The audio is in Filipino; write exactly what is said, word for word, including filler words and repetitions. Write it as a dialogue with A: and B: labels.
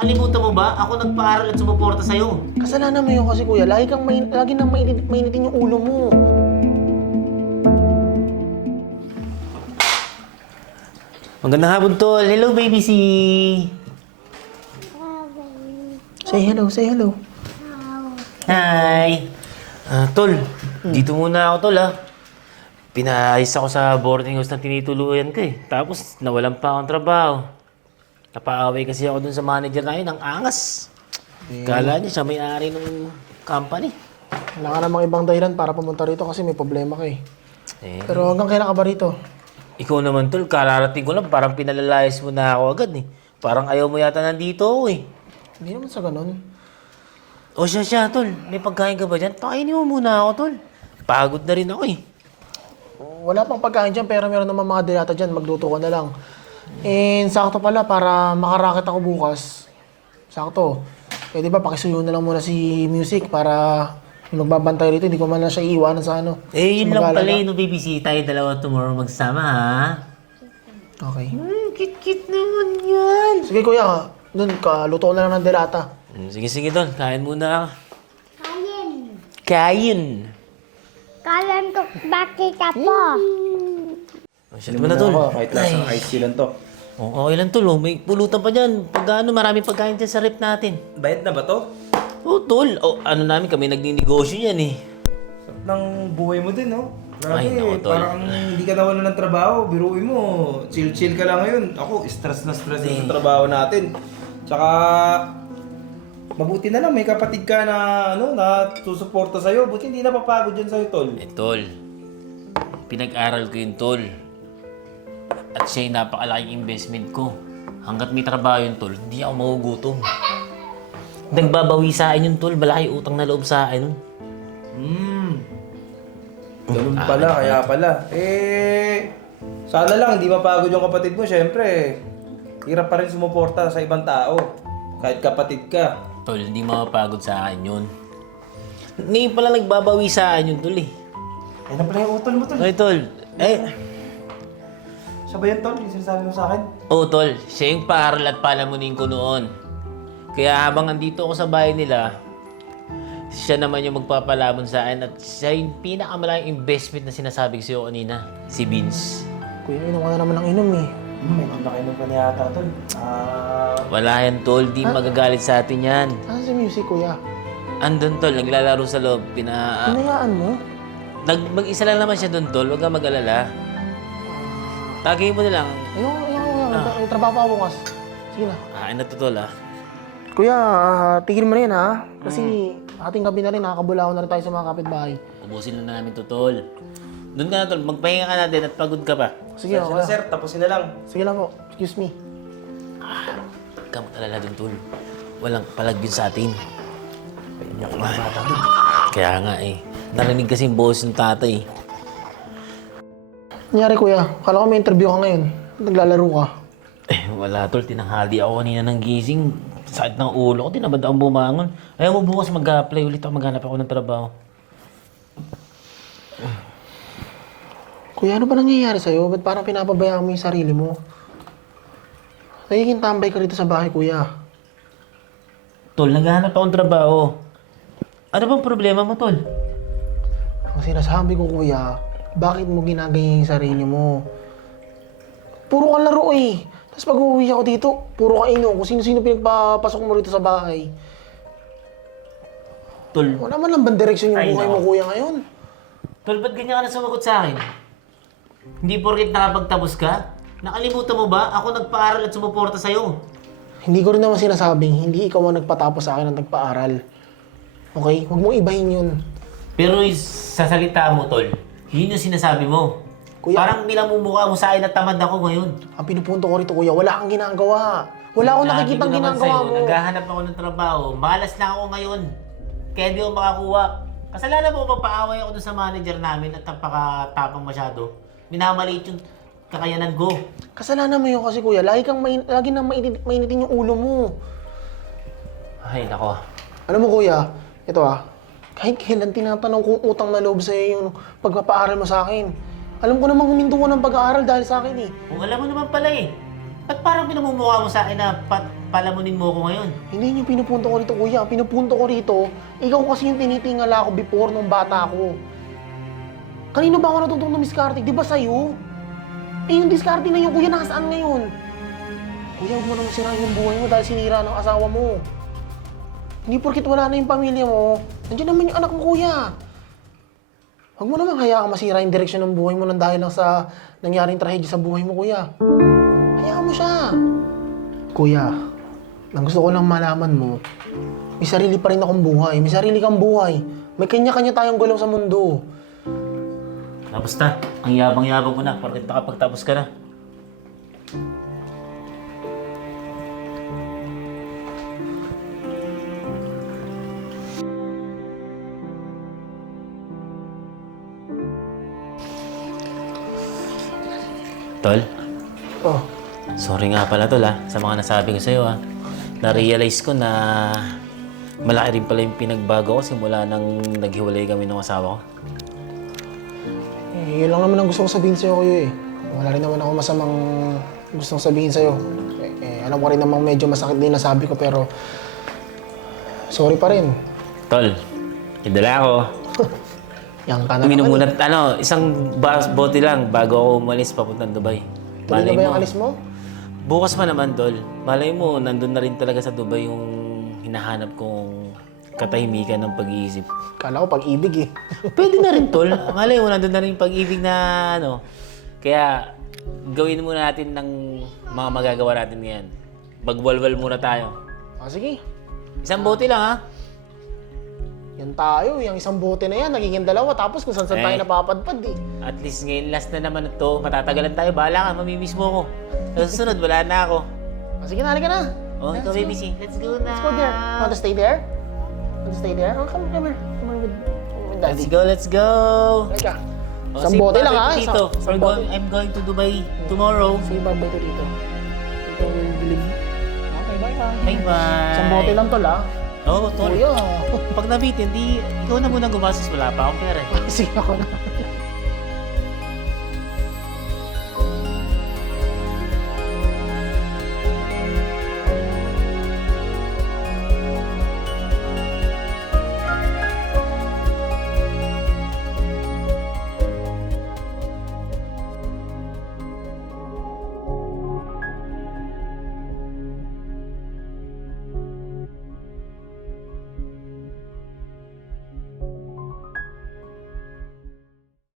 A: Nakalimutan mo ba? Ako nagpaaral at sumuporta sa'yo.
B: Kasalanan mo yun kasi kuya, lagi kang main, lagi nang mainit, mainitin yung ulo mo.
A: Magandang hapon, Tol. Hello, baby si...
B: Say hello, say hello.
A: Hi! Ah, Tol, dito muna ako, Tol, ha? Pinaayos ako sa boarding house na tinituluyan ko, eh. Tapos, nawalan pa akong trabaho. Napaaway kasi ako dun sa manager na yun, ang angas. Kala niya siya may-ari ng company.
B: Wala ka namang ibang dahilan para pumunta rito kasi may problema ka eh.
A: Eh,
B: Pero hanggang kailan ka ba rito?
A: ikaw naman, Tol, kararating ko lang, parang pinalalayas mo na ako agad, eh. Parang ayaw mo yata nandito ako, eh.
B: Hindi naman sa ganun.
A: O siya siya, Tol. May pagkain ka ba dyan? Pakainin mo muna ako, Tol. Pagod na rin ako, eh.
B: Wala pang pagkain dyan pero meron naman mga dilata dyan, magluto ka na lang. And sakto pala para makaraket ako bukas. Sakto. Pwede ba pakisuyo na lang muna si Music para yung magbabantay rito, hindi ko man lang siya iiwanan sa ano.
A: Eh, yun
B: sa
A: lang
B: mag-aalaga.
A: pala yun, no, baby. Si tayo dalawa tomorrow magsama, ha?
B: Okay.
A: Hmm, kit-kit naman yan.
B: Sige kuya, dun ka, luto na lang ng dilata.
A: Hmm, sige, sige, Tol. Kain muna ako.
C: Kain.
A: Kain.
C: Kalan ko bakit po?
A: Oh, shit mo na, Tol.
D: Ako, kahit lasang ice tea lang to.
A: Oh, okay lang, Tol. Oh. May pulutan pa dyan. Pag ano, maraming pagkain dyan sa rep natin.
D: Bayad na ba to?
A: Oh, Tol. Oh, ano namin, kami nagninegosyo yan, eh.
D: Sarap ng buhay mo din, no? Grabe,
A: Ay, naku, tol.
D: parang hindi ka nawalan ng trabaho. Biruin mo, chill-chill ka lang ngayon. Ako, stress na stress na sa trabaho natin. Tsaka, mabuti na lang, may kapatid ka na, ano, na susuporta sa'yo. Buti hindi napapagod yan sa'yo, tol.
A: Eh, Tol. Pinag-aral ko yun, Tol. At siya yung napakalaking investment ko. Hanggat may trabaho yun, Tol, hindi ako magugutom. Nagbabawi sa akin yun, Tol. Malaki utang na loob sa akin.
D: Hmm. Ganun pala, kaya pala. Eh, sana lang, hindi mapagod yung kapatid mo. Siyempre, hirap pa rin sumuporta sa ibang tao. Kahit kapatid ka.
A: Tol, hindi mapapagod sa akin yun. Ngayon pala nagbabawi sa akin yun, Tol, eh.
D: Ayun na pala yung utol mo, tol.
A: Okay, Tol. Eh,
D: Siya ba yun, tol? Yung sinasabi mo sa akin?
A: oh, Tol. Siya yung paaral at palamunin ko noon. Kaya habang andito ako sa bahay nila, siya naman yung magpapalamon sa akin at siya yung pinakamalaking investment na sinasabi ko sa'yo kanina, si Vince.
B: Kuya, inom ka na naman ng inom eh.
D: Hmm, may kinakainom ka niya yata, tol. Ah...
A: Wala yan, Tol. Di magagalit sa atin yan.
B: Saan si Music kuya?
A: Andun, Tol. Naglalaro sa loob. Pina...
B: Hinayaan mo?
A: Nag mag-isa lang naman siya doon, Tol. Huwag kang mag-alala. Tagay mo na lang.
B: Ayun, ayun, ayun. May, may trabaho pa ako bukas. Sige na.
A: Ah, ano to, Tol, ah?
B: Kuya, ah, tigil mo na yan ha. Kasi ating gabi na rin, nakakabulaw na rin tayo sa mga kapitbahay.
A: Ubusin na namin to, Tol. Doon ka na, Tol. Magpahinga ka natin at pagod ka pa.
B: Sige,
D: Sir,
B: okay.
D: sir, tapusin na lang.
B: Sige lang po. Excuse me.
A: Huwag kang mag-alala doon, Tol. Walang palag yun sa atin.
D: Painyak na bata doon.
A: Kaya nga, eh. Narinig kasi yung boses ng tatay.
B: Nangyari kuya, kala ko may interview ka ngayon. Naglalaro ka.
A: Eh, wala, Tol. Tinanghali ako kanina ng gising. Sakit ng ulo ko. Tinabad akong bumangon. Ayaw mo bukas mag-apply ulit ako. Maghanap ako ng trabaho.
B: Kuya, ano ba nangyayari sa'yo? Ba't parang pinapabayaan mo yung sarili mo? Nagiging tambay ka rito sa bahay, kuya.
A: Tol, naghahanap akong trabaho. Ano bang problema mo, Tol?
B: Ang sinasabi ko, kuya, bakit mo ginaganyan yung sarili mo? Puro ka laro eh. Tapos pag uuwi ako dito, puro ka ino. Kung sino-sino pinagpapasok mo rito sa bahay.
A: Tol,
B: Wala man lang bang direksyon yung
A: Ay,
B: buhay mo,
A: nako.
B: kuya, ngayon?
A: Tol, ba't ganyan ka na sumagot sa akin? Hindi porkit nakapagtapos ka? Nakalimutan mo ba? Ako nagpaaral at sumuporta sa'yo.
B: Hindi ko rin naman sinasabing, hindi ikaw ang nagpatapos sa akin ng nagpaaral. Okay? Huwag mong ibahin yun.
A: Pero is, sa salita mo, Tol, yun yung sinasabi mo.
B: Kuya-
A: Parang nilamumukha mo sa akin at tamad ako ngayon.
B: Ang pinupunto ko rito, kuya, wala kang ginagawa. Wala akong
A: Sabi
B: nakikitang
A: ko naman
B: ginagawa
A: sa'yo,
B: mo.
A: Naghahanap ako ng trabaho. Malas na ako ngayon. Kaya di ako makakuha. Kasalanan mo, papaaway ako dun sa manager namin at napakatapang masyado. Minamaliit yung kakayanan ko.
B: Kasalanan mo yun kasi, kuya. Lagi kang main, lagi nang mainit, mainitin yung ulo mo.
A: Ay, nako.
B: Alam mo, kuya, ito ah. Kahit kailan tinatanong kung utang na loob sa'yo yung pagpapaaral mo sa akin. Alam ko namang huminto ko ng pag-aaral dahil sa akin eh.
A: Kung alam mo naman pala eh. Ba't parang pinamumukha mo sa akin na pat palamunin mo ko ngayon.
B: Hindi yun yung pinupunto ko rito, kuya. Ang pinupunto ko rito, ikaw kasi yung tinitingala ko before nung bata ko. Kanino ba ako natutong dumiskarte? Di ba sa'yo? Eh, yung diskarte na yun, kuya, nakasaan ngayon? Kuya, huwag mo nang sirain yung buhay mo dahil sinira ng asawa mo. Hindi porkit wala na yung pamilya mo, nandiyan naman yung anak mo, kuya. Huwag mo namang hayaan masira yung direksyon ng buhay mo nang dahil lang sa nangyaring trahedya sa buhay mo, kuya. Hayaan mo siya. Kuya, ang gusto ko lang malaman mo, may sarili pa rin akong buhay. May sarili kang buhay. May kanya-kanya tayong galaw sa mundo.
A: Ah, basta, ang yabang-yabang mo na, bakit nakapagtapos ka na? Tol,
B: Oh,
A: sorry nga pala tol ha, sa mga nasabi ko sa'yo ha. Na-realize ko na malaki rin pala yung pinagbago ko simula nang naghiwalay kami ng asawa ko.
B: eh, yun lang naman ang gusto kong sabihin sa'yo, kuya eh. Wala rin naman ako masamang gustong sabihin sa'yo. Eh, eh, alam ko rin namang medyo masakit din nasabi ko, pero sorry pa rin.
A: Tol, idala ako.
B: Yan ka na
A: Uminom
B: naman.
A: muna, ano, isang bas bote lang bago ako umalis papuntang Dubai.
B: Tuloy na ba yung alis mo?
A: Bukas pa naman, Tol. Malay mo, nandun na rin talaga sa Dubai yung hinahanap kong katahimikan ng pag-iisip.
B: Kala ko pag-ibig eh.
A: Pwede na rin, Tol. Malay mo, nandun na rin yung pag-ibig na ano. Kaya, gawin muna natin ng mga magagawa natin ngayon. Magwalwal muna tayo.
B: Ah, sige.
A: Isang bote lang, ha?
B: Yan tayo, yung isang bote na yan, nagiging dalawa, tapos kung saan saan tayo
A: Eh.
B: napapadpad eh.
A: At least ngayon, last na naman ito. Matatagalan tayo. Bahala ka, mamimiss mo ako. Sa susunod, wala na ako.
B: Ah, sige, nali ka na.
A: Oh, ikaw, baby, si. Let's go na.
B: Let's go there. Want to stay there? Want to stay there? Oh, come, come here. Come here with, come with
A: Let's
B: daddy.
A: go, let's go.
B: Halika.
A: Oh,
B: Isang
A: say
B: bote lang
A: bye-bye
B: ha.
A: to
B: Isang,
A: Tito.
B: isang
A: We're
B: bote.
A: going, I'm going to Dubai tomorrow.
B: Sige, bye-bye to dito. Ito will believe. Okay, bye-bye.
A: Bye-bye.
B: Isang bote lang tol ha.
A: Oo, oh, tol.
B: Kuya.
A: Pag nabitin, di ikaw na muna gumastos. Wala pa akong pera. eh.
B: Sige ako na.